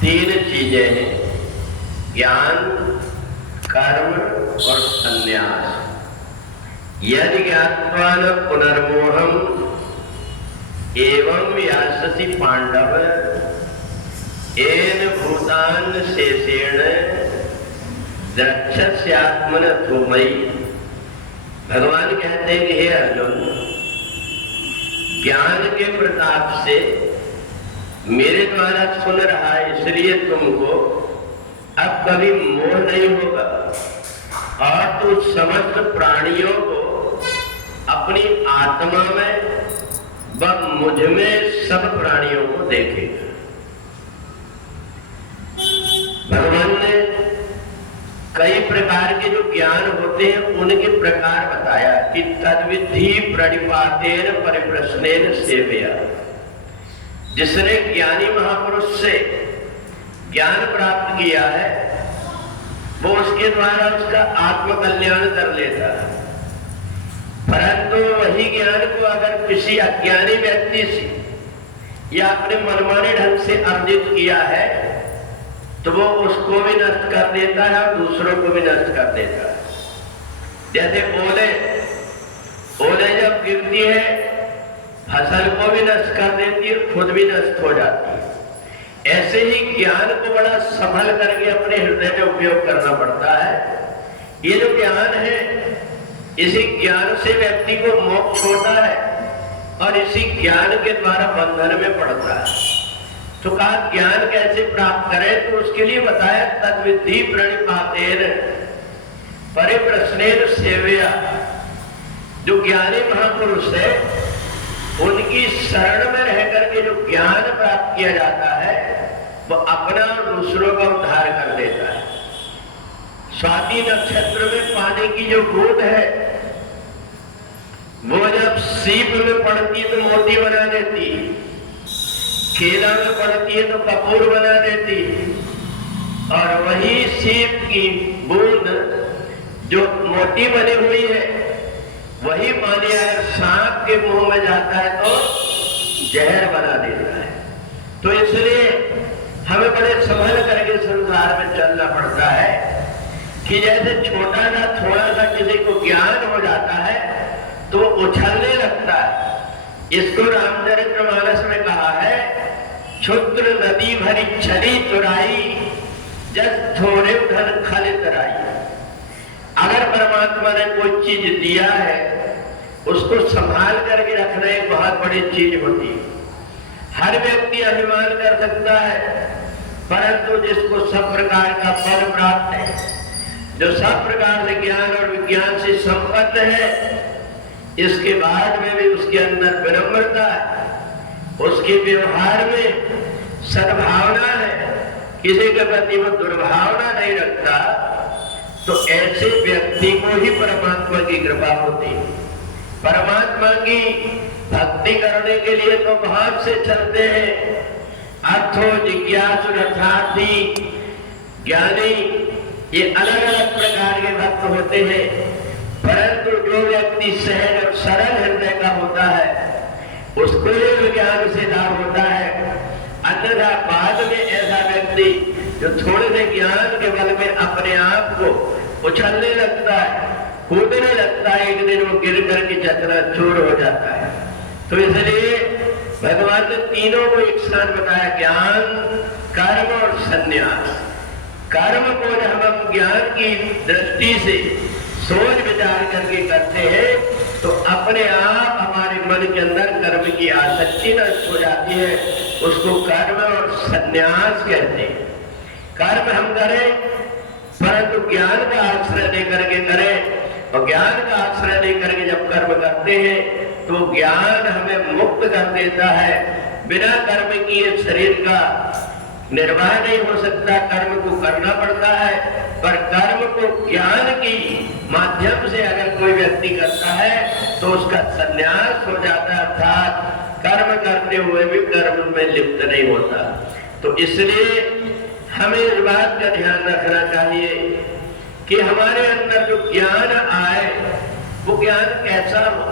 तीन चीजें हैं, ज्ञान, कर्म और संन्यास। यदि ज्ञात्वा न पुनर्मोहम एवं याससि पांडव एन भूतान शेषेण द्रक्षस्यात्मन धूमयि। भगवान कहते हैं कि हे अर्जुन, ज्ञान के प्रताप से मेरे द्वारा सुन रहा है, इसलिए तुमको अब कभी मोह नहीं होगा और तू समस्त प्राणियों को अपनी आत्मा में व मुझ में सब प्राणियों को देखेगा। भगवान ने कई प्रकार के जो ज्ञान होते हैं उनके प्रकार बताया कि तद्विधि प्रणिपातेन परिप्रश्नेन सेवया। जिसने ज्ञानी महापुरुष से ज्ञान प्राप्त किया है वो उसके द्वारा उसका आत्मकल्याण कर लेता है। परंतु वही ज्ञान को अगर किसी अज्ञानी व्यक्ति से या अपने मनमाने ढंग से अर्जित किया है तो वो उसको भी नष्ट कर देता है और दूसरों को भी नष्ट कर देता है। जैसे ओले जब गिरती है फसल को भी नष्ट कर देती है, खुद भी नष्ट हो जाती है। ऐसे ही ज्ञान को बड़ा संभल करके अपने हृदय में उपयोग करना पड़ता है। ये जो ज्ञान है, इसी ज्ञान से व्यक्ति को मोक्ष होता है और इसी ज्ञान के द्वारा बंधन में पड़ता है। तो कहा ज्ञान कैसे प्राप्त करें, तो उसके लिए बताया तद्विधि प्रणिपातेन परिप्रश्नेन सेवया। जो ज्ञानी महापुरुष है उनकी शरण में रह करके जो ज्ञान प्राप्त किया जाता है वो अपना और दूसरों का उद्धार कर देता है। स्वाति नक्षत्र में पानी की जो बूंद है वो जब सीप में पड़ती है तो मोती बना देती, केला में पड़ती है तो कपूर बना देती, और वही सीप की बूंद जो मोती बनी हुई है वही पानी अगर सांप के मुंह में जाता है तो जहर बना देता है। तो इसलिए हमें बड़े संभल करके संसार में चलना पड़ता है कि जैसे छोटा सा थोड़ा सा किसी को ज्ञान हो जाता है तो वो उछलने लगता है। इसको रामचरितमानस में कहा है, क्षुद्र नदी भरी छली तुराई जस थोड़े धन खल तराई। अगर परमात्मा ने कोई चीज दिया है उसको संभाल करके रखना एक बहुत बड़ी चीज होती है। हर व्यक्ति अभिमान कर सकता है, परंतु जिसको सब प्रकार का फल प्राप्त है, जो सब प्रकार से ज्ञान और विज्ञान से संपन्न है, इसके बाद में भी उसके अंदर विनम्रता है, उसके व्यवहार में सद्भावना है, किसी के प्रति वो दुर्भावना नहीं रखता, तो ऐसे व्यक्ति को ही परमात्मा की कृपा होती है। परमात्मा की भक्ति करने के लिए तो बहुत से चलते हैं, अर्थो जिज्ञासु रथार्थी ज्ञानी, ये अलग अलग प्रकार के भक्त होते हैं। परंतु जो व्यक्ति सहज और सरल हृदय का होता है उसको ही ज्ञान से लाभ होता है। अन्यथा बाद में ऐसा व्यक्ति जो थोड़े से ज्ञान के बल में अपने आप को उछलने लगता है, कूदने लगता है, एक दिन वो गिर करके चकनाचूर हो जाता है। तो इसलिए भगवान ने तीनों को एक साथ बताया, ज्ञान, कर्म और संन्यास। कर्म को जब हम ज्ञान की दृष्टि से सोच विचार करके करते हैं तो अपने आप हमारे मन के अंदर कर्म की आसक्ति नष्ट हो जाती है। उसको कर्म और संन्यास कहते हैं। कर्म हम करें परंतु ज्ञान का आश्रय लेकर के करें, और ज्ञान का आश्रय लेकर के जब कर्म करते हैं तो ज्ञान हमें मुक्त कर देता है। बिना कर्म किए शरीर का निर्वाह नहीं हो सकता, कर्म को करना पड़ता है। पर कर्म को ज्ञान की माध्यम से अगर कोई व्यक्ति करता है तो उसका संन्यास हो जाता है, अर्थात कर्म करते हुए भी कर्म में लिप्त नहीं होता। तो इसलिए हमें इस बात का ध्यान रखना चाहिए कि हमारे अंदर जो ज्ञान आए वो ज्ञान कैसा हो,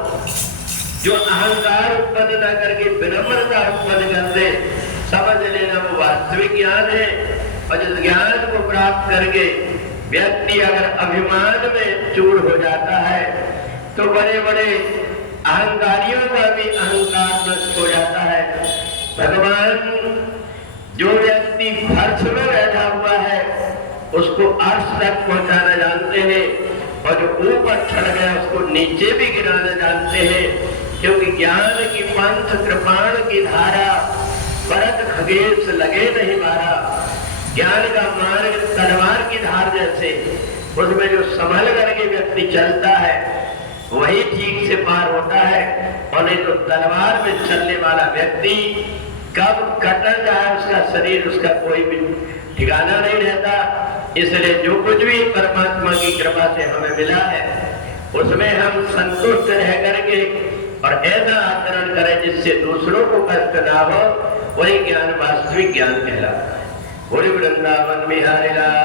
जो अहंकार उत्पन्न न करके विनम्रता उत्पन्न कर दे। समझ लेना वो वास्तविक वास्तविक ज्ञान है। और जिस ज्ञान को प्राप्त करके व्यक्ति अगर अभिमान में चूर हो जाता है तो बड़े बड़े अहंकारियों का भी अहंकार नष्ट हो जाता है। भगवान जो व्यक्ति फर्श में बैठा हुआ है उसको अर्श तक पहुंचाना जानते हैं, और जो ऊपर चढ़ गया उसको नीचे भी गिराना जानते हैं, क्योंकि ज्ञान की पंथ कृपाण की धारा भरत खगेश लगे नहीं मारा। ज्ञान का मार्ग तलवार की धार जैसे, उसमें जो संभल करके व्यक्ति चलता है वही ठीक से पार होता है, और नहीं तो तलवार में चलने वाला व्यक्ति कब कट जाए उसका शरीर, उसका कोई भी ठिकाना नहीं रहता। इसलिए जो कुछ भी परमात्मा की कृपा से हमें मिला है उसमें हम संतुष्ट रह करके और ऐसा आचरण करें जिससे दूसरों को कष्ट ना हो, वही ज्ञान वास्तविक ज्ञान कहलाता है। बोले वृंदावन बिहारी लाल